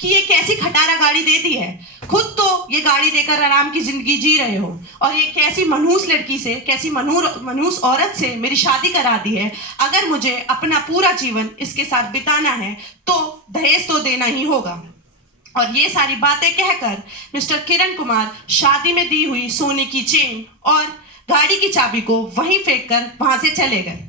कि ये कैसी खटारा गाड़ी देती है। खुद तो ये गाड़ी देकर आराम की जिंदगी जी रहे हो और ये कैसी मनहूस लड़की से, कैसी मनहूस औरत से मेरी शादी करा दी है। अगर मुझे अपना पूरा जीवन इसके साथ बिताना है तो दहेज तो देना ही होगा। और ये सारी बातें कहकर मिस्टर किरण कुमार शादी में दी हुई सोने की चेन और गाड़ी की चाबी को वहीं फेंक कर वहां से चले गए।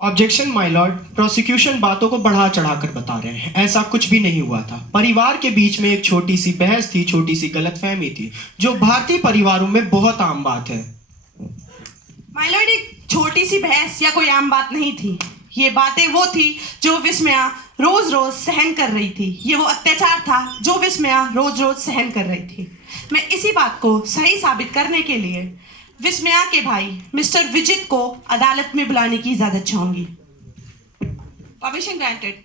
ऑब्जेक्शन माय लॉर्ड, प्रोसिक्यूशन बातों को बढ़ा चढ़ाकर बता रहे हैं। ऐसा कुछ भी नहीं हुआ था। परिवार के बीच में एक छोटी सी बहस थी, छोटी सी गलतफहमी थी, जो भारतीय परिवारों में बहुत आम बात है। माय लॉर्ड, एक छोटी सी बहस या कोई आम बात नहीं थी। ये बातें वो थी जो विस्मया रोज रोज सहन कर रही थी। ये वो अत्याचार था जो विस्मया रोज रोज सहन कर रही थी। मैं इसी बात को सही साबित करने के लिए विस्मया के भाई मिस्टर विजित को अदालत में बुलाने की इजाजत चाहूंगी। Permission granted.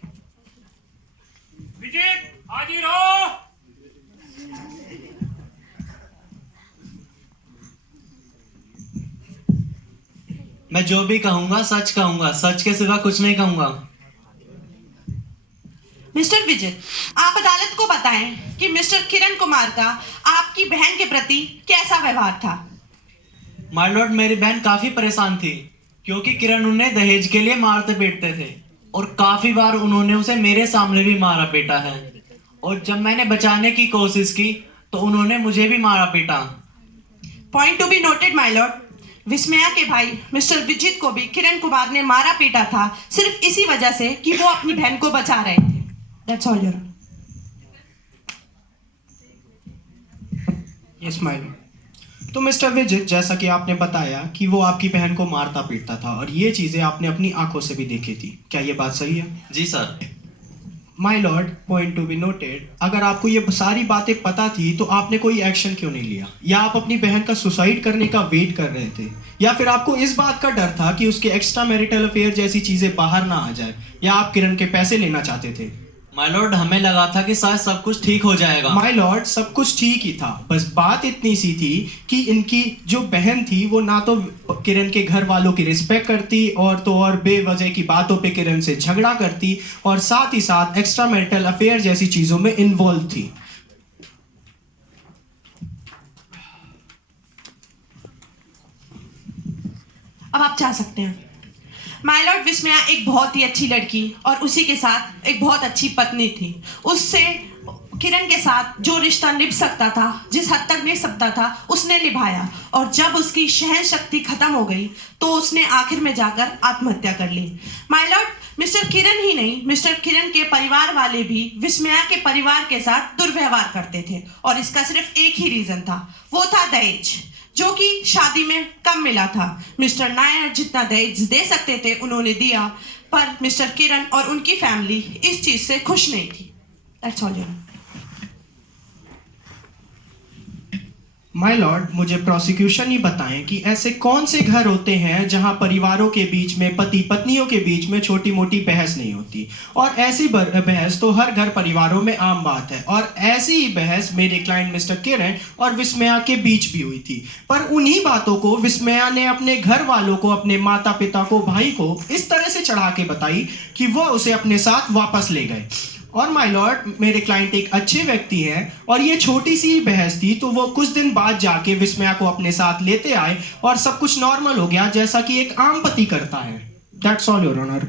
विजित हाजिर हो। मैं जो भी कहूंगा सच कहूंगा, सच के सिवा कुछ नहीं कहूंगा। मिस्टर विजित, आप अदालत को बताएं कि मिस्टर किरण कुमार का आपकी बहन के प्रति कैसा व्यवहार था। माय लॉर्ड, मेरी बहन काफी परेशान थी क्योंकि किरण उन्हें दहेज के लिए मारते पीटते थे और काफी बार उन्होंने उसे मेरे सामने भी मारा पीटा है। और जब मैंने बचाने की कोशिश की तो उन्होंने मुझे भी मारा पीटा। Point to be noted my Lord, विस्मया के भाई मिस्टर विजित को भी किरण कुमार ने मारा पीटा था सिर्फ इसी वजह से कि वो अपनी बहन को बचा रहे थे। That's all, Your Honor. Yes my Lord. तो मिस्टर विजित, जैसा कि आपने बताया कि वो आपकी बहन को मारता पीटता था और ये चीजें आपने अपनी आंखों से भी देखी थी, क्या ये बात सही है? जी sir. My lord, point to be noted, अगर आपको ये सारी बातें पता थी तो आपने कोई एक्शन क्यों नहीं लिया? या आप अपनी बहन का सुसाइड करने का वेट कर रहे थे, या फिर आपको इस बात का डर था कि उसके एक्स्ट्रा मैरिटल अफेयर जैसी चीजें बाहर ना आ जाए, या आप किरण के पैसे लेना चाहते थे? माय लॉर्ड, हमें लगा था कि शायद सब कुछ ठीक हो जाएगा। माय लॉर्ड, सब कुछ ठीक ही था, बस बात इतनी सी थी कि इनकी जो बहन थी वो ना तो किरण के घर वालों की रिस्पेक्ट करती और तो और बेवजह की बातों पे किरण से झगड़ा करती और साथ ही साथ एक्स्ट्रा मैरिटल अफेयर जैसी चीजों में इन्वॉल्व थी। अब आप जा सकते हैं। माय लॉर्ड, विस्मया एक बहुत ही अच्छी लड़की और उसी के साथ एक बहुत अच्छी पत्नी थी। उससे किरण के साथ जो रिश्ता निभ सकता था, जिस हद तक निभ सकता था, उसने निभाया। और जब उसकी सहन शक्ति खत्म हो गई तो उसने आखिर में जाकर आत्महत्या कर ली। माय लॉर्ड, मिस्टर किरण ही नहीं, मिस्टर किरण के परिवार वाले भी विस्मया के परिवार के साथ दुर्व्यवहार करते थे और इसका सिर्फ एक ही रीजन था, वो था दहेज, जो कि शादी में कम मिला था। मिस्टर नायर जितना दहेज दे सकते थे उन्होंने दिया, पर मिस्टर किरण और उनकी फैमिली इस चीज से खुश नहीं थी। That's all, Your Honor. My Lord, मुझे प्रोसिक्यूशन ही बताएं कि ऐसे कौन से घर होते हैं जहां परिवारों के बीच में, पति पत्नियों के बीच में छोटी मोटी बहस नहीं होती। और ऐसी बहस तो हर घर परिवारों में आम बात है, और ऐसी ही बहस मेरे क्लाइंट मिस्टर किरण और विस्मया के बीच भी हुई थी। पर उन्हीं बातों को विस्मया ने अपने घर वालों को, अपने माता पिता को, भाई को इस तरह से चढ़ा के बताई कि वो उसे अपने साथ वापस ले गए। और माय लॉर्ड, मेरे क्लाइंट एक अच्छे व्यक्ति हैं और ये छोटी सी बहस थी तो वो कुछ दिन बाद जाके विस्मया को अपने साथ लेते आए और सब कुछ नॉर्मल हो गया, जैसा कि एक आम पति करता है। That's all your honour.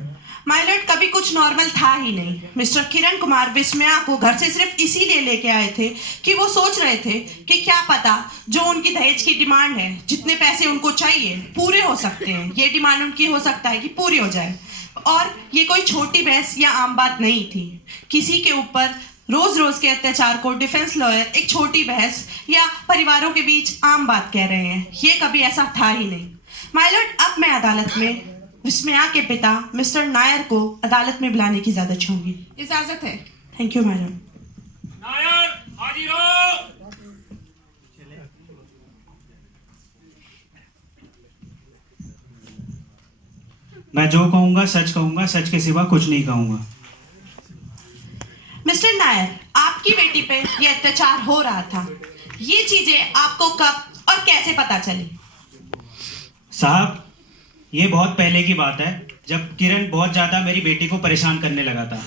My lord, कभी कुछ नॉर्मल था ही नहीं। मिस्टर किरण कुमार विस्मया को घर से सिर्फ इसीलिए लेके आए थे कि वो सोच रहे थे कि क्या पता जो उनकी दहेज की डिमांड है, जितने पैसे उनको चाहिए पूरे हो सकते हैं। ये डिमांड उनकी हो सकता है कि पूरी हो जाए। और ये कोई छोटी बहस या आम बात नहीं थी। किसी के ऊपर रोज रोज के अत्याचार को डिफेंस लॉयर एक छोटी बहस या परिवारों के बीच आम बात कह रहे हैं, ये कभी ऐसा था ही नहीं। माय लॉर्ड, अब मैं अदालत में विस्मया के पिता मिस्टर नायर को अदालत में बुलाने की इजाजत चाहूंगी। इजाजत है। Thank you my Lord. Nair हाजिर हो। मैं जो कहूंगा सच के सिवा कुछ नहीं कहूंगा। मिस्टर नायर, आपकी बेटी पे ये अत्याचार हो रहा था, ये चीजें आपको कब और कैसे पता चली? साहब, ये बहुत पहले की बात है, जब किरण बहुत ज़्यादा मेरी बेटी को परेशान करने लगा था।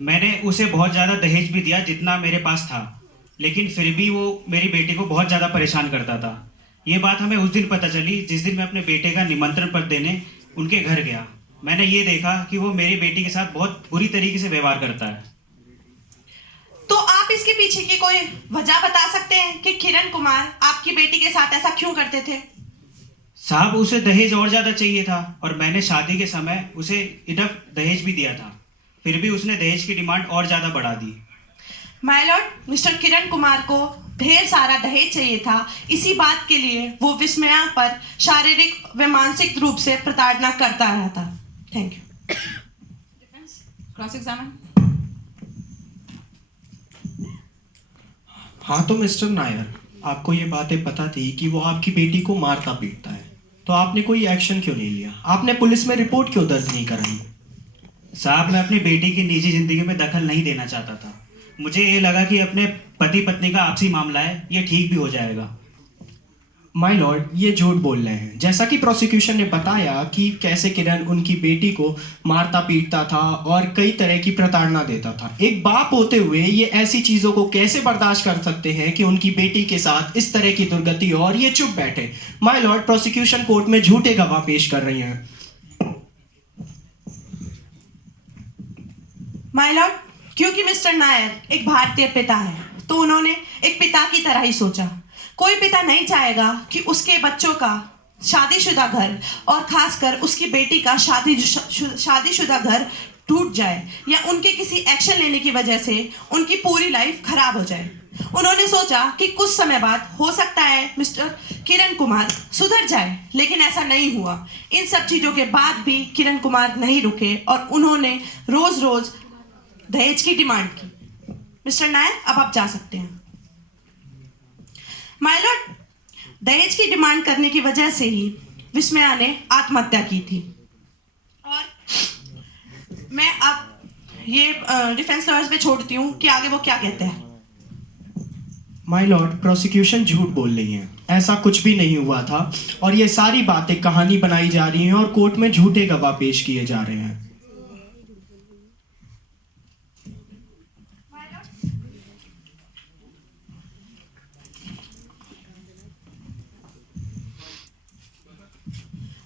मैंने उसे बहुत ज़्यादा दहेज भी दिया जितना मेरे पास था, लेकिन फिर भी वो मेरी बेटी को बहुत ज़्यादा परेशान करता था। ये बात हमें उस दिन पता चली जिस दिन मैं अपने बेटे का निमंत्रण पत्र देने उनके घर गया। मैंने ये देखा कि वो मेरी बेटी के साथ बहुत बुरी तरीके से व्यवहार करता है। तो आप इसके पीछे की कोई वजह बता सकते हैं कि किरण कुमार आपकी बेटी के साथ ऐसा क्यों करते थे? साहब, उसे दहेज और ज़्यादा चाहिए था और मैंने शादी के समय उसे इनफ दहेज भी दिया था, फिर भी उसने दहेज की डिमांड और ज़्यादा बढ़ा दी। My lord, mister Kiran Kumar को ढेर सारा दहेज चाहिए था। इसी बात के लिए वो विस्मया पर शारीरिक व मानसिक रूप से प्रताड़ना करता रहा था। Thank you. Cross examine. हाँ, तो मिस्टर नायर, आपको ये बातें पता थी कि वो आपकी बेटी को मारता पीटता है, तो आपने कोई एक्शन क्यों नहीं लिया? आपने पुलिस में रिपोर्ट क्यों दर्ज नहीं कराई? साहब, मैं अपनी बेटी की निजी जिंदगी में दखल नहीं देना चाहता था। मुझे ये लगा कि अपने पति पत्नी का आपसी मामला है, ये ठीक भी हो जाएगा। माय लॉर्ड, ये झूठ बोल रहे हैं। जैसा कि प्रोसिक्यूशन ने बताया कि कैसे किरण उनकी बेटी को मारता पीटता था और कई तरह की प्रताड़ना देता था। एक बाप होते हुए ये ऐसी चीज़ों को कैसे बर्दाश्त कर सकते हैं कि उनकी बेटी के साथ इस तरह की दुर्गति हो और ये चुप बैठे? माय लॉर्ड, प्रोसिक्यूशन कोर्ट में झूठे गवाह पेश कर रही हैं। माय लॉर्ड, क्योंकि मिस्टर नायर एक भारतीय पिता है, तो उन्होंने एक पिता की तरह ही सोचा। कोई पिता नहीं चाहेगा कि उसके बच्चों का शादीशुदा घर और खासकर उसकी बेटी का शादीशुदा घर टूट जाए या उनके किसी एक्शन लेने की वजह से उनकी पूरी लाइफ खराब हो जाए। उन्होंने सोचा कि कुछ समय बाद हो सकता है मिस्टर किरण कुमार सुधर जाए, लेकिन ऐसा नहीं हुआ। इन सब चीज़ों के बाद भी किरण कुमार नहीं रुके और उन्होंने रोज रोज दहेज की डिमांड की। मिस्टर नायर, अब आप जा सकते हैं। माय लॉर्ड, दहेज की डिमांड करने की वजह से ही विस्मया ने आत्महत्या की थी। और मैं अब ये डिफेंस लॉयर्स पे छोड़ती हूँ कि आगे वो क्या कहते हैं। माय लॉर्ड, प्रोसिक्यूशन झूठ बोल रही है। ऐसा कुछ भी नहीं हुआ था और ये सारी बातें कहानी बनाई जा रही हैं और कोर्ट में झूठे गवाह पेश किए जा रहे हैं।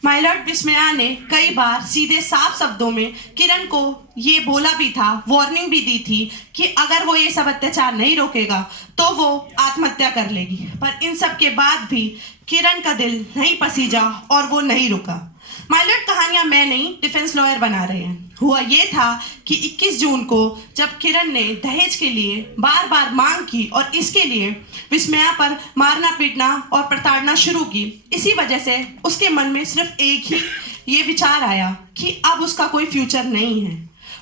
माय लॉर्ड, विस्मया ने कई बार सीधे साफ शब्दों में किरण को ये बोला भी था, वार्निंग भी दी थी कि अगर वो ये सब अत्याचार नहीं रोकेगा तो वो आत्महत्या कर लेगी। पर इन सब के बाद भी किरण का दिल नहीं पसीजा और वो नहीं रुका। माय लॉर्ड, कहानियां मैं नहीं, डिफेंस लॉयर बना रहे हैं। हुआ ये था कि 21 जून को जब किरण ने दहेज के लिए बार बार मांग की और इसके लिए विस्मया पर मारना पीटना और प्रताड़ना शुरू की, इसी वजह से उसके मन में सिर्फ एक ही ये विचार आया कि अब उसका कोई फ्यूचर नहीं है।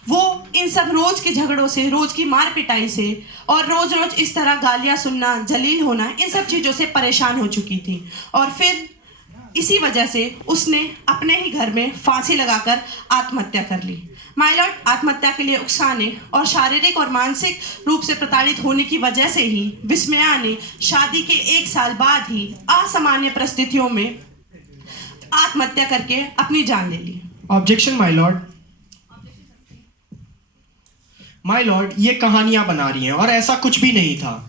वो इन सब रोज के झगड़ों से, रोज की मार पिटाई से और रोज रोज इस तरह गालियां सुनना, जलील होना, इन सब चीज़ों से परेशान हो चुकी थी। और फिर इसी वजह से उसने अपने ही घर में फांसी लगाकर आत्महत्या कर ली। माय लॉर्ड, आत्महत्या के लिए उकसाने और शारीरिक और मानसिक रूप से प्रताड़ित होने की वजह से ही विस्मया ने शादी के 1 साल बाद ही असामान्य परिस्थितियों में आत्महत्या करके अपनी जान ले ली। Objection my lord. My lord, ये कहानियां बना रही हैं और ऐसा कुछ भी नहीं था।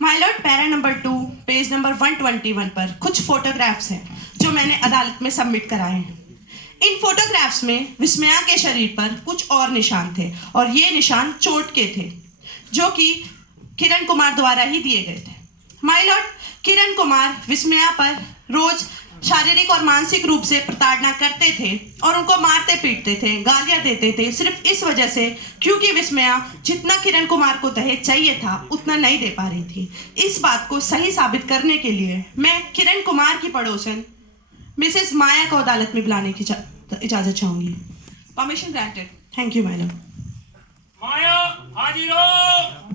My Lord, para number 2 page number 121 पर कुछ फोटोग्राफ्स हैं जो मैंने अदालत में सबमिट कराए हैं। इन फोटोग्राफ्स में विस्मया के शरीर पर कुछ और निशान थे और ये निशान चोट के थे जो कि किरण कुमार द्वारा ही दिए गए थे। माय लॉर्ड, किरण कुमार विस्मया पर रोज शारीरिक और मानसिक रूप से प्रताड़ना करते थे और उनको मारते पीटते थे, गालियां देते थे, सिर्फ इस वजह से क्योंकि विस्मया जितना किरण कुमार को दहेज चाहिए था उतना नहीं दे पा रही थी। इस बात को सही साबित करने के लिए मैं किरण कुमार की पड़ोसन मिसेस माया को अदालत में बुलाने की इजाजत चाहूंगी। Permission granted. Thank you madam. Maya हाजिर हो।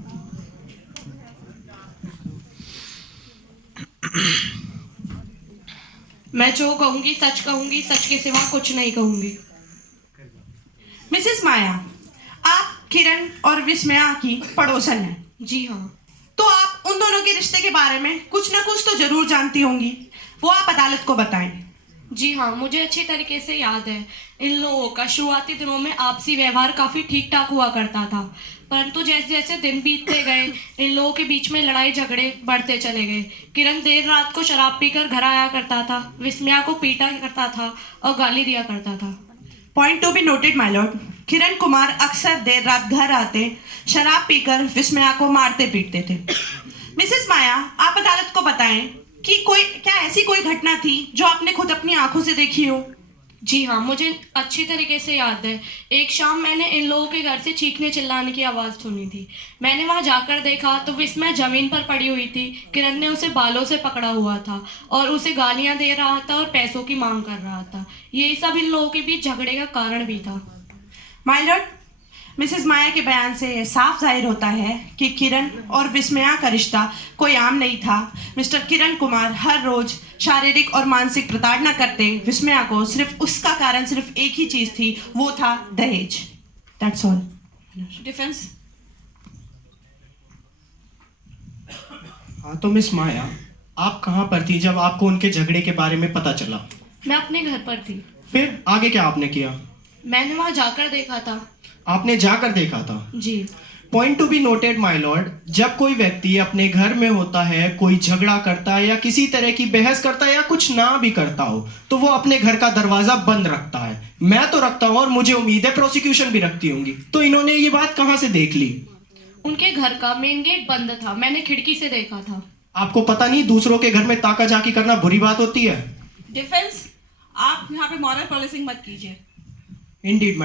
मैं जो कहूंगी सच के सिवा कुछ नहीं कहूंगी। मिसेस माया, आप किरण और विस्मया की पड़ोसन हैं। जी हाँ। तो आप उन दोनों के रिश्ते के बारे में कुछ ना कुछ तो जरूर जानती होंगी, वो आप अदालत को बताएं। जी हाँ, मुझे अच्छी तरीके से याद है। इन लोगों का शुरुआती दिनों में आपसी व्यवहार काफ़ी ठीक ठाक हुआ करता था, परंतु जैसे जैसे दिन बीतते गए इन लोगों के बीच में लड़ाई झगड़े बढ़ते चले गए। किरण देर रात को शराब पीकर घर आया करता था, विस्मया को पीटा करता था और गाली दिया करता था। Point to be noted my lord, Kiran Kumar अक्सर देर रात घर आते, शराब पीकर विस्मया को मारते पीटते थे। मिसेस माया, आप अदालत को बताएं कि क्या ऐसी कोई घटना थी जो आपने खुद अपनी आंखों से देखी हो? जी हाँ, मुझे अच्छी तरीके से याद है। एक शाम मैंने इन लोगों के घर से चीखने चिल्लाने की आवाज़ सुनी थी। मैंने वहाँ जाकर देखा तो विस्मय जमीन पर पड़ी हुई थी। किरण ने उसे बालों से पकड़ा हुआ था और उसे गालियाँ दे रहा था और पैसों की मांग कर रहा था। यही सब इन लोगों के बीच झगड़े का कारण भी था। माय लॉर्ड, मिसेस माया के बयान से यह साफ जाहिर होता है कि किरण और विस्मया का रिश्ता कोई आम नहीं था। मिस्टर किरण कुमार हर रोज शारीरिक और मानसिक प्रताड़ना करते विस्मया को। सिर्फ उसका कारण सिर्फ एक ही चीज थी, वो था दहेज। That's all. Defense. हाँ, तो मिस माया, आप कहाँ पर थी जब आपको उनके झगड़े के बारे में पता चला? मैं अपने घर पर थी। फिर आगे क्या आपने किया? मैंने वहाँ जाकर देखा था। आपने जाकर देखा था? जी। Point to be noted my lord, जब कोई व्यक्ति अपने घर में होता है, कोई झगड़ा करता है या किसी तरह की बहस करता है या कुछ ना भी करता हो, तो वो अपने घर का दरवाजा बंद रखता है। मैं तो रखता हूँ और मुझे उम्मीद है प्रोसिक्यूशन भी रखती होंगी। तो इन्होंने ये बात कहाँ से देख ली? उनके घर का मेन गेट बंद था, मैंने खिड़की से देखा था। आपको पता नहीं दूसरों के घर में ताका झाकी करना बुरी बात होती है? Defense. आप यहाँ पे moral policing मत कीजिए। इंडीड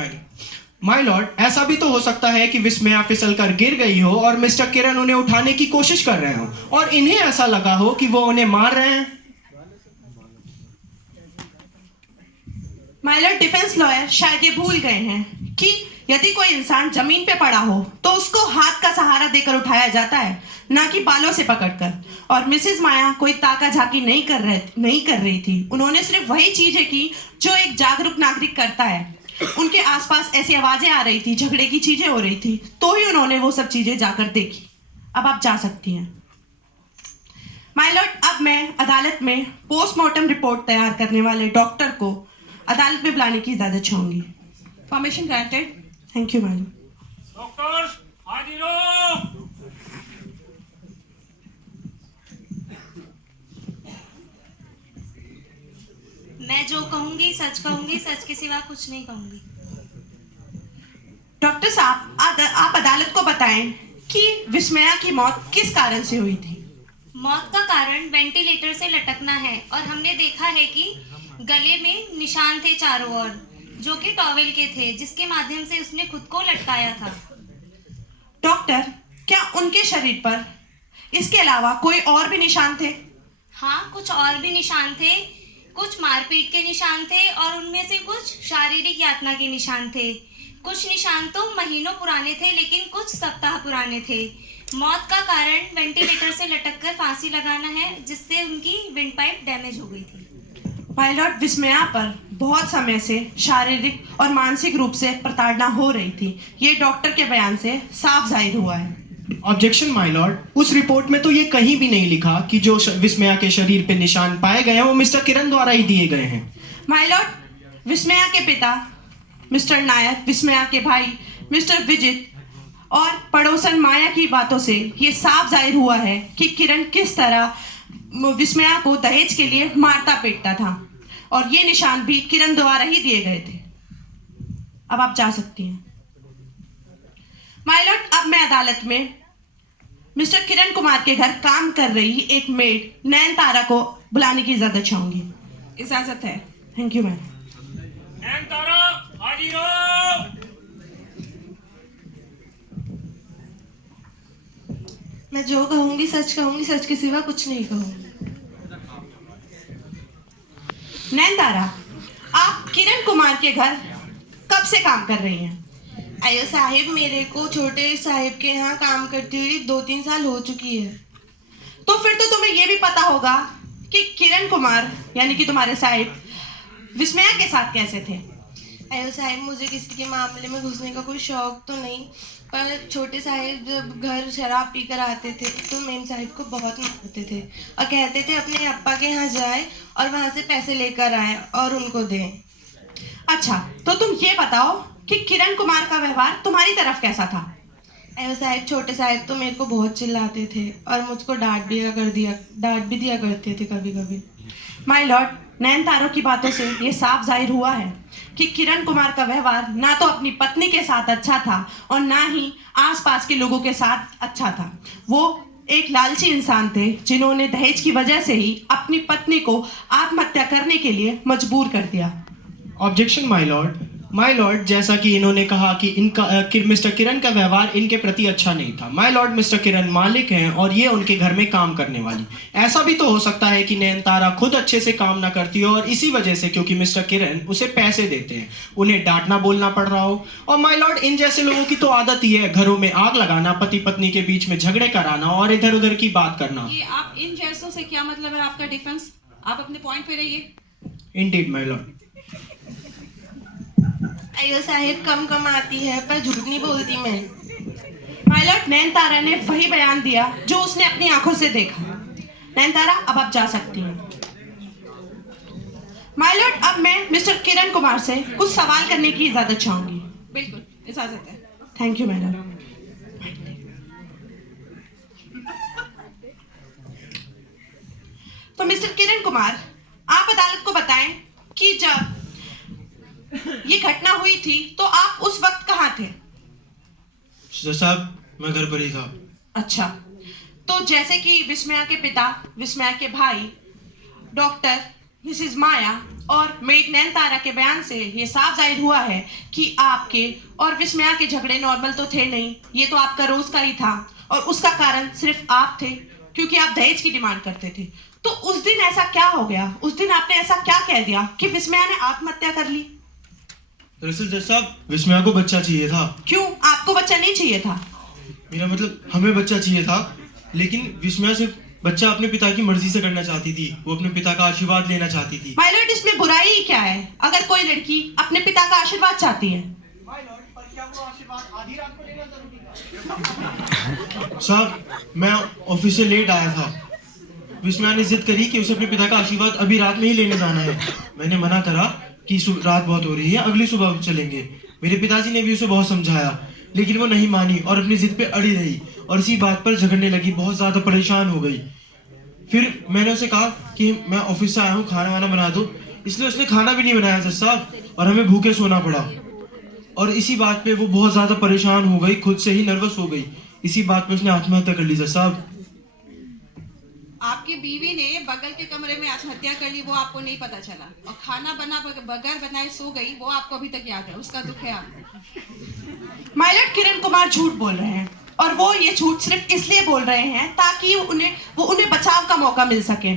माय लॉर्ड, ऐसा भी तो हो सकता है कि विस्मया फिसल कर गिर गई हो और मिस्टर किरण उन्हें उठाने की कोशिश कर रहे हो और इन्हें ऐसा लगा हो कि वो उन्हें मार रहे हैं। माय लॉर्ड, डिफेंस लॉयर शायद ये भूल गए हैं कि यदि कोई इंसान जमीन पे पड़ा हो तो उसको हाथ का सहारा देकर उठाया जाता है, ना कि बालों से पकड़कर। और मिसेस माया कोई ताका झाकी नहीं कर रही थी। उन्होंने सिर्फ वही चीजें की जो एक जागरूक नागरिक करता है। उनके आसपास ऐसी आवाजें आ रही थी, झगड़े की चीजें हो रही थी, तो ही उन्होंने वो सब चीजें जाकर देखी। अब आप जा सकती हैं। माय लॉर्ड, अब मैं अदालत में पोस्टमार्टम रिपोर्ट तैयार करने वाले डॉक्टर को अदालत में बुलाने की इजाजत चाहूंगी। Permission granted. Thank you madam. Doctors हाजिर हो। मैं जो कहूंगी, सच के सिवा कुछ नहीं कहूंगी। डॉक्टर साहब, आप अदालत को बताएं कि विस्मया की मौत किस कारण से हुई थी? मौत का कारण वेंटिलेटर से लटकना है और हमने देखा है कि गले में निशान थे चारों ओर, जो कि टॉवेल के थे, जिसके माध्यम से उसने खुद को लटकाया था। डॉक्टर, क्या उनके शरीर पर इसके अलावा कोई और भी निशान थे? हाँ, कुछ और भी निशान थे। कुछ मारपीट के निशान थे और उनमें से कुछ शारीरिक यातना के निशान थे। कुछ निशान तो महीनों पुराने थे, लेकिन कुछ सप्ताह पुराने थे। मौत का कारण वेंटिलेटर से लटककर फांसी लगाना है, जिससे उनकी विंड पाइप डैमेज हो गई थी। माय लॉर्ड, विस्मया पर बहुत समय से शारीरिक और मानसिक रूप से प्रताड़ना हो रही थी। ये डॉक्टर के बयान से साफ जाहिर हुआ है। ऑब्जेक्शन माय लॉर्ड, उस रिपोर्ट में तो ये कहीं भी नहीं लिखा कि जो विस्मया के शरीर पे निशान पाए गए हैं वो मिस्टर किरण द्वारा ही दिए गए हैं। माय लॉर्ड, विस्मया के पिता मिस्टर नायर, विस्मया के भाई मिस्टर विजित और पड़ोसन माया की बातों से ये साफ जाहिर हुआ है कि किरण किस तरह विस्मया को दहेज के लिए मारता पीटता था, और ये निशान भी किरण द्वारा ही दिए गए थे। अब आप जा सकती हैं। माय लॉर्ड, अब मैं अदालत में मिस्टर किरण कुमार के घर काम कर रही एक मेड नयनतारा को बुलाने की इजाजत चाहूंगी। इजाजत है। Thank you ma'am. नयनतारा हाजिर हो। मैं जो कहूंगी, सच के सिवा कुछ नहीं कहूंगी। नयनतारा, आप किरण कुमार के घर कब से काम कर रही हैं? आयो साहिब, मेरे को छोटे साहिब के यहाँ काम करती हुई 2-3 साल हो चुकी है। तो फिर तो तुम्हें यह भी पता होगा कि किरण कुमार यानी कि तुम्हारे साहिब विस्मया के साथ कैसे थे। आयो साहिब, मुझे किसी के मामले में घुसने का कोई शौक तो नहीं, पर छोटे साहिब जब घर शराब पीकर आते थे तो मेम साहिब को बहुत मारते थे और कहते थे अपने अप्पा के यहाँ जाए और वहाँ से पैसे लेकर आए और उनको दें। अच्छा, तो तुम ये बताओ कि किरण कुमार का व्यवहार तुम्हारी तरफ कैसा था? एवं साहिब छोटे साहिब तो मेरे को बहुत चिल्लाते थे और मुझको डांट भी दिया करते थे कभी कभी। माय लॉर्ड, नैनतारो की बातों से ये साफ जाहिर हुआ है कि किरण कुमार का व्यवहार ना तो अपनी पत्नी के साथ अच्छा था और ना ही आसपास के लोगों के साथ अच्छा था। वो एक लालची इंसान थे जिन्होंने दहेज की वजह से ही अपनी पत्नी को आत्महत्या करने के लिए मजबूर कर दिया। ऑब्जेक्शन माय लॉर्ड, जैसा कि इन्होंने कहा कि मिस्टर किरण का व्यवहार इनके प्रति अच्छा नहीं था। माय लॉर्ड, मिस्टर किरण मालिक हैं और ये उनके घर में काम करने वाली। ऐसा भी तो हो सकता है कि नयनतारा खुद अच्छे से काम ना करती हो और इसी वजह से, क्योंकि मिस्टर किरण उसे पैसे देते हैं, उन्हें डांटना बोलना पड़ रहा हो। और माय लॉर्ड, इन जैसे लोगों की तो आदत ही है घरों में आग लगाना, पति पत्नी के बीच में झगड़े कराना और इधर उधर की बात करना। ये आप इन जैसों से क्या मतलब है आपका डिफेंस? आप अपने पॉइंट पे रहिए। Indeed my Lord. अयो साहिब कम आती है पर झूठ नहीं बोलती मैं। माय लॉर्ड, नैनतारा ने वही बयान दिया जो उसने अपनी आंखों से देखा। नैनतारा, अब आप जा सकती हैं। माय लॉर्ड, अब मैं मिस्टर किरण कुमार से कुछ सवाल करने की इजाजत चाहूंगी। बिल्कुल, इजाजत है। Thank you my Lord. तो मिस्टर किरण कुमार, आप अदालत को बताएं कि जब ये घटना हुई थी तो आप उस वक्त कहाँ थे? साहब, मैं घर पर ही था। अच्छा, तो जैसे कि विस्मया के पिता, विस्मया के भाई, डॉक्टर, मिसेस माया और मेड नैनतारा के बयान से ये साफ जाहिर हुआ है कि आपके और विस्मया के झगड़े नॉर्मल तो थे नहीं, ये तो आपका रोज का ही था और उसका कारण सिर्फ आप थे क्योंकि आप दहेज की डिमांड करते थे। तो उस दिन ऐसा क्या हो गया, उस दिन आपने ऐसा क्या कह दिया कि विस्मया ने आत्महत्या कर ली? दरअसल जज साहब, विस्मया को बच्चा चाहिए था। क्यों, आपको बच्चा नहीं चाहिए था? मेरा मतलब हमें बच्चा चाहिए था, लेकिन विस्मया से बच्चा अपने पिता की मर्जी से करना चाहती थी। वो अपने पिता का आशीर्वाद लेना चाहती थी। माय लॉर्ड, इसमें बुराई ही क्या है अगर कोई लड़की अपने पिता का आशीर्वाद चाहती है? साहब, मैं ऑफिस से लेट आया था। विस्मया ने जिद करी कि उसे अपने पिता का आशीर्वाद अभी रात में ही लेने जाना है। मैंने मना करा कि रात बहुत हो रही है, अगली सुबह चलेंगे। मेरे पिताजी ने भी उसे बहुत समझाया, लेकिन वो नहीं मानी और अपनी जिद पे अड़ी रही और इसी बात पर झगड़ने लगी। बहुत ज्यादा परेशान हो गई। फिर मैंने उसे कहा कि मैं ऑफिस से आया हूँ, खाना वाना बना दो। इसलिए उसने खाना भी नहीं बनाया जज साहब और हमें भूखे सोना पड़ा। और इसी बात पे वो बहुत ज्यादा परेशान हो गई, खुद से ही नर्वस हो गई। इसी बात पे उसने आत्महत्या कर ली जज साहब। आपकी बीवी ने बगल के कमरे में आत्महत्या कर ली, वो आपको नहीं पता चला, और खाना बगैर बनाए सो गई, वो आपको अभी तक याद है। उसका दुख है आपको। माय लॉर्ड, किरण कुमार झूठ बोल रहे हैं और वो ये झूठ सिर्फ इसलिए बोल रहे हैं ताकि उन्हें बचाव का मौका मिल सके।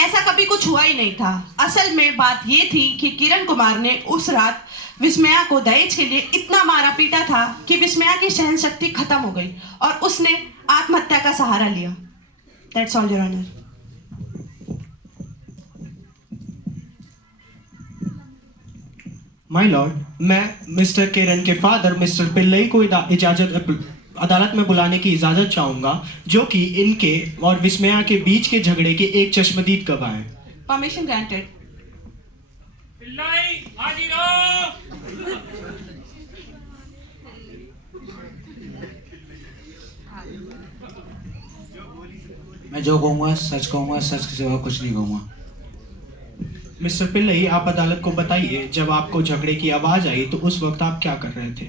ऐसा कभी कुछ हुआ ही नहीं था। असल में बात ये थी कि किरण कुमार ने उस रात विस्मया को दहेज के लिए इतना मारा पीटा था कि विस्मया की सहन शक्ति खत्म हो गई और उसने आत्महत्या का सहारा लिया। That's all, Your Honor. My Lord, मैं मिस्टर किरण के फादर मिस्टर पिल्लई को अदालत में बुलाने की इजाजत चाहूंगा, जो कि इनके और विस्मया के बीच के झगड़े के एक चश्मदीद गवाह हैं। Permission granted. पिल्लाई हाजिर हो। मैं जो कहूँगा सच कहूँगा, सच के सिवा कुछ नहीं कहूँगा। मिस्टर पिल्लई, आप अदालत को बताइए, जब आपको झगड़े की आवाज आई तो उस वक्त आप क्या कर रहे थे?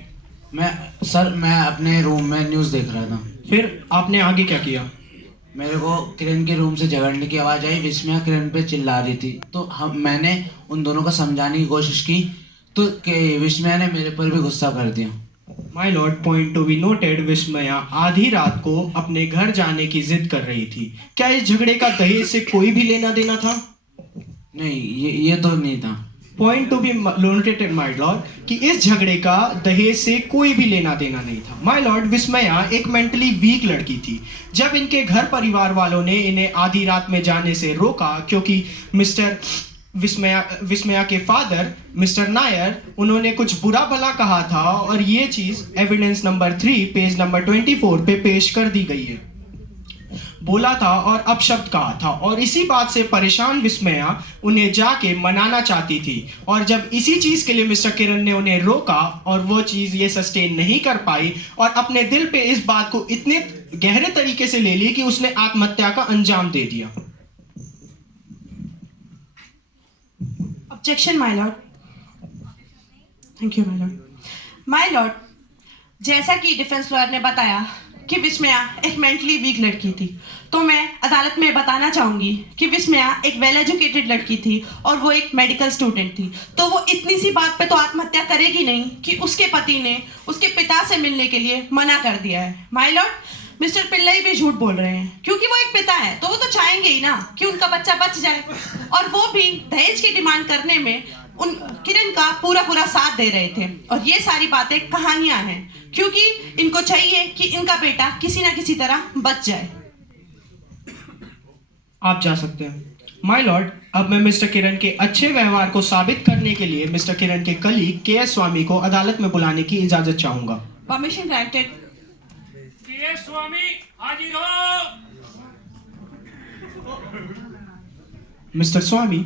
मैं अपने रूम में न्यूज़ देख रहा था। फिर आपने आगे क्या किया? मेरे को किरण के रूम से झगड़ने की आवाज़ आई। विस्मया किरण पे चिल्ला रही थी, तो मैंने उन दोनों को समझाने की कोशिश की, तो विस्मया ने मेरे पर भी गुस्सा कर दिया। My lord, point to be noted, विस्मया आधी रात को अपने घर जाने की जिद कर रही थी। क्या इस झगड़े का दहेज से कोई भी लेना देना था? नहीं, ये तो नहीं था। Point to be noted my Lord कि इस झगड़े का दहेज से कोई भी लेना देना नहीं था। माय लॉर्ड, विस्मया एक मेंटली वीक लड़की थी। जब इनके घर परिवार वालों ने इन्हें आधी रात में जाने से रोका, क्योंकि मिस्टर विस्मया के फादर मिस्टर नायर, उन्होंने कुछ बुरा भला कहा था और ये चीज एविडेंस नंबर 3 पेज नंबर 24 पे पेश कर दी गई है। बोला था और अपशब्द कहा था और इसी बात से परेशान विस्मया उन्हें जाके मनाना चाहती थी और जब इसी चीज के लिए मिस्टर किरण ने उन्हें रोका और वो चीज ये सस्टेन नहीं कर पाई और अपने दिल पे इस बात को इतने गहरे तरीके से ले ली कि उसने आत्महत्या का अंजाम दे दिया। Objection my Lord. Thank you my lord. My Lord, जैसा कि डिफेंस लॉयर ने बताया कि विस्मया एक मेंटली वीक लड़की थी, तो मैं अदालत में बताना चाहूंगी कि विस्मया एक वेल एजुकेटेड लड़की थी और वो एक मेडिकल स्टूडेंट थी, तो वो इतनी सी बात पे तो आत्महत्या करेगी नहीं कि उसके पति ने उसके पिता से मिलने के लिए मना कर दिया है। माय लॉर्ड, मिस्टर पिल्लई भी झूठ बोल रहे हैं क्योंकि वो एक पिता है तो वो तो चाहेंगे ही ना कि उनका बच्चा बच जाए, और वो भी दहेज की डिमांड करने में उन किरण का पूरा साथ दे रहे थे। और ये सारी बातें कहानियां हैं क्योंकि इनको चाहिए कि इनका बेटा किसी ना किसी तरह बच जाए। आप जा सकते हैं। माय लॉर्ड, अब मैं मिस्टर किरण के अच्छे व्यवहार को साबित करने के लिए मिस्टर किरण के कलीग के.एस. स्वामी को अदालत में बुलाने की इजाजत चाहूंगा। Permission granted. के.एस. स्वामी हाजिर हो। मिस्टर स्वामी,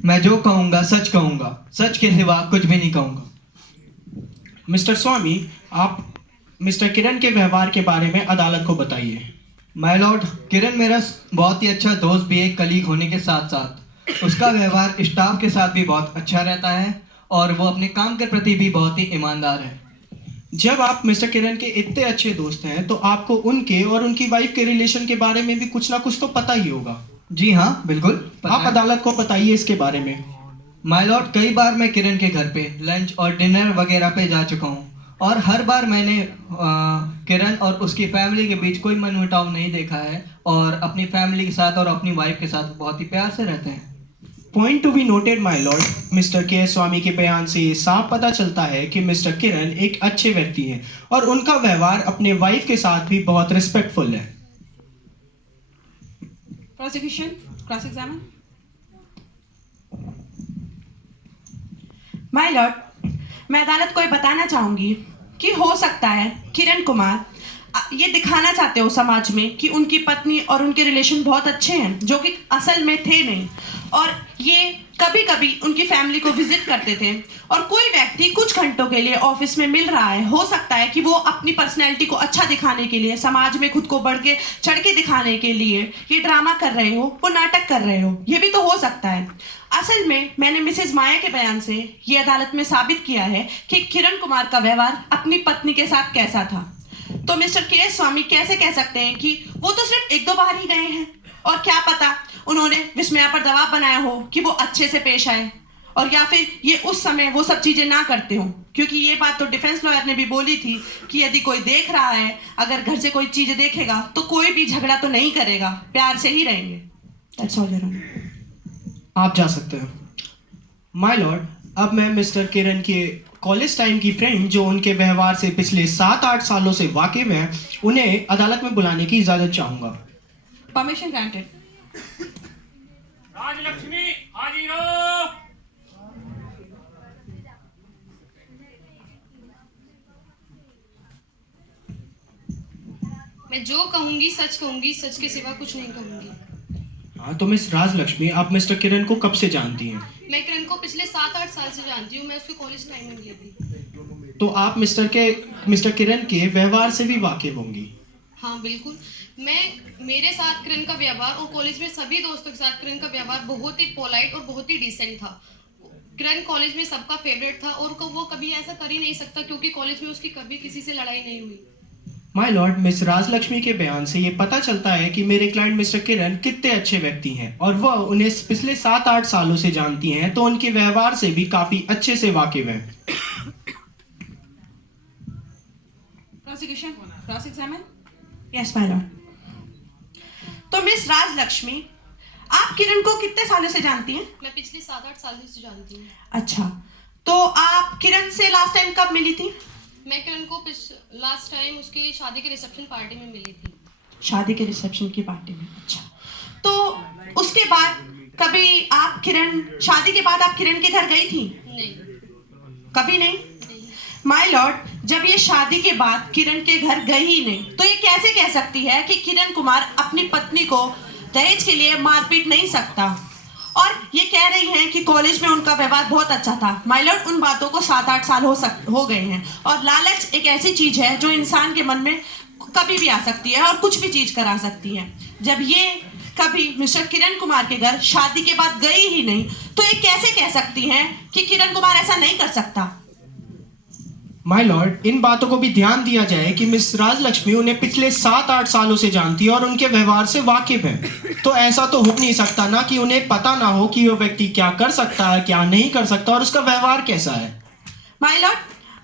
मैं जो कहूंगा सच कहूंगा, सच के सिवा कुछ भी नहीं कहूंगा। मिस्टर स्वामी, आप मिस्टर किरण के व्यवहार के बारे में अदालत को बताइए। माय लॉर्ड, किरण मेरा बहुत ही अच्छा दोस्त भी है, कलीग होने के साथ साथ उसका व्यवहार स्टाफ के साथ भी बहुत अच्छा रहता है और वो अपने काम के प्रति भी बहुत ही ईमानदार है। जब आप मिस्टर किरण के इतने अच्छे दोस्त हैं तो आपको उनके और उनकी वाइफ के रिलेशन के बारे में भी कुछ ना कुछ तो पता ही होगा। जी हाँ, बिल्कुल पता आप है। अदालत को बताइए इसके बारे में। माय लॉर्ड, कई बार मैं किरण के घर पे लंच और डिनर वगैरह पे जा चुका हूँ और हर बार मैंने किरण और उसकी फैमिली के बीच कोई मनमुटाव नहीं देखा है और अपनी फैमिली के साथ और अपनी वाइफ के साथ बहुत ही प्यार से रहते हैं। Point to be noted my lord, mister K S. Swamy के बयान से ये साफ पता चलता है कि मिस्टर किरण एक अच्छे व्यक्ति हैं और उनका व्यवहार अपने वाइफ के साथ भी बहुत रिस्पेक्टफुल है। Prosecution cross examine. My Lord, मैं अदालत को ये बताना चाहूंगी कि हो सकता है किरण कुमार ये दिखाना चाहते हो समाज में कि उनकी पत्नी और उनके रिलेशन बहुत अच्छे हैं, जो कि असल में थे नहीं, और ये कभी कभी उनकी फैमिली को विजिट करते थे और कोई व्यक्ति कुछ घंटों के लिए ऑफिस में मिल रहा है, हो सकता है कि वो अपनी पर्सनैलिटी को अच्छा दिखाने के लिए, समाज में खुद को बढ़ के चढ़ के दिखाने के लिए ये ड्रामा कर रहे हो, वो नाटक कर रहे हो, ये भी तो हो सकता है। असल में मैंने मिसेज माया के बयान से ये अदालत में साबित किया है कि किरण कुमार का व्यवहार अपनी पत्नी के साथ कैसा था। तो मिस्टर के.एस. स्वामी कैसे कह सकते हैं कि वो तो सिर्फ 1-2 बार ही गए हैं और क्या पता उन्होंने विस्मया पर दबाव बनाया हो कि वो अच्छे से पेश आए, और या फिर ये उस समय वो सब चीजें ना करते हो, क्योंकि ये बात तो डिफेंस लॉयर ने भी बोली थी कि यदि कोई देख रहा है, अगर घर से कोई चीज देखेगा तो कोई भी झगड़ा तो नहीं करेगा, प्यार से ही रहेंगे। That's all, Your Honor. आप जा सकते हैं। माय लॉर्ड, अब मैं मिस्टर किरण के कॉलेज टाइम की फ्रेंड जो उनके व्यवहार से पिछले 7-8 सालों से वाकिफ हैं, उन्हें अदालत में बुलाने की इजाजत चाहूंगा। Permission granted. राजलक्ष्मी हाजिर हो। मैं जो कहूंगी सच कहूंगी, सच के सिवा कुछ नहीं कहूंगी। हाँ, तो मिस राजलक्ष्मी, आप मिस्टर किरण को कब से जानती हैं? मैं किरण को पिछले 7-8 साल से जानती हूँ, मैं उसके कॉलेज टाइम में मिली थी। तो आप मिस्टर किरण के व्यवहार से भी वाकिफ होंगी। हाँ बिल्कुल, मेरे साथ किरण का व्यवहार और कॉलेज में सभी दोस्तों के साथ किरण का व्यवहार बहुत ही पोलाइट और बहुत ही डिसेंट था। किरण कॉलेज में सबका फेवरेट था और वो कभी ऐसा कर ही नहीं सकता क्योंकि कॉलेज में उसकी कभी किसी से लड़ाई नहीं हुई। माय लॉर्ड, मिस राजलक्ष्मी के बयान से ये पता चलता है कि मेरे क्लाइंट मिस्टर किरण कितने अच्छे व्यक्ति हैं और वह उन्हें पिछले 7-8 सालों से जानती हैं, तो उनके व्यवहार से भी काफी अच्छे से वाकिफ हैं। Prosecution cross examine. Yes my Lord. तो मिस राजलक्ष्मी, आप किरण को कितने सालों से जानती हैं? मैं पिछले 7-8 साल से जानती हूँ। अच्छा, तो आप किरण से लास्ट टाइम कब मिली थी? मैं किरण को लास्ट टाइम उसकी शादी के रिसेप्शन पार्टी में मिली थी। शादी के रिसेप्शन की पार्टी में। अच्छा, तो उसके बाद कभी आप किरण, शादी के बाद आप किरण के घर गई थी? नहीं। कभी नहीं? माय लॉर्ड, जब ये शादी के बाद किरण के घर गई ही नहीं, तो ये कैसे कह सकती है कि किरण कुमार अपनी पत्नी को दहेज के लिए मारपीट नहीं सकता? और ये कह रही हैं कि कॉलेज में उनका व्यवहार बहुत अच्छा था। माय लॉर्ड, उन बातों को 7-8 साल हो गए हैं, और लालच एक ऐसी चीज है जो इंसान के मन में कभी भी आ सकती है और कुछ भी चीज करा सकती है। जब ये कभी मिस्टर किरण कुमार के घर शादी के बाद गई ही नहीं, तो ये कैसे कह सकती हैं कि किरण कुमार ऐसा नहीं कर सकता? माय लॉर्ड, इन बातों को भी ध्यान दिया जाए कि मिस राजलक्ष्मी उन्हें पिछले 7-8 सालों से जानती है और उनके व्यवहार से वाकिफ है। तो ऐसा तो हो नहीं सकता ना कि उन्हें पता ना हो कि वो व्यक्ति क्या कर सकता है, क्या नहीं कर सकता और उसका व्यवहार कैसा है। माय लॉर्ड,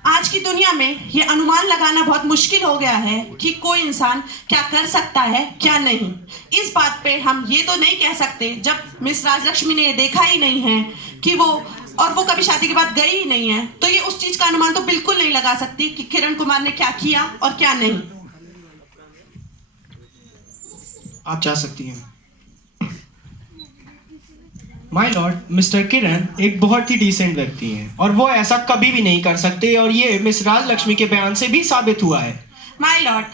आज की दुनिया में ये अनुमान लगाना बहुत मुश्किल हो गया है कि कोई इंसान क्या कर सकता है, क्या नहीं। इस बात पे हम ये तो नहीं कह सकते, जब मिस राजलक्ष्मी ने देखा ही नहीं है कि वो कभी शादी के बाद गई ही नहीं है, तो ये उस चीज का अनुमान तो बिल्कुल नहीं लगा सकती कि किरण कुमार ने क्या किया और क्या नहीं। आप जा सकती हैं। माय लॉर्ड, मिस्टर किरण एक बहुत ही डिसेंट व्यक्ति हैं और वो ऐसा कभी भी नहीं कर सकते, और ये मिस राजलक्ष्मी के बयान से भी साबित हुआ है। My Lord,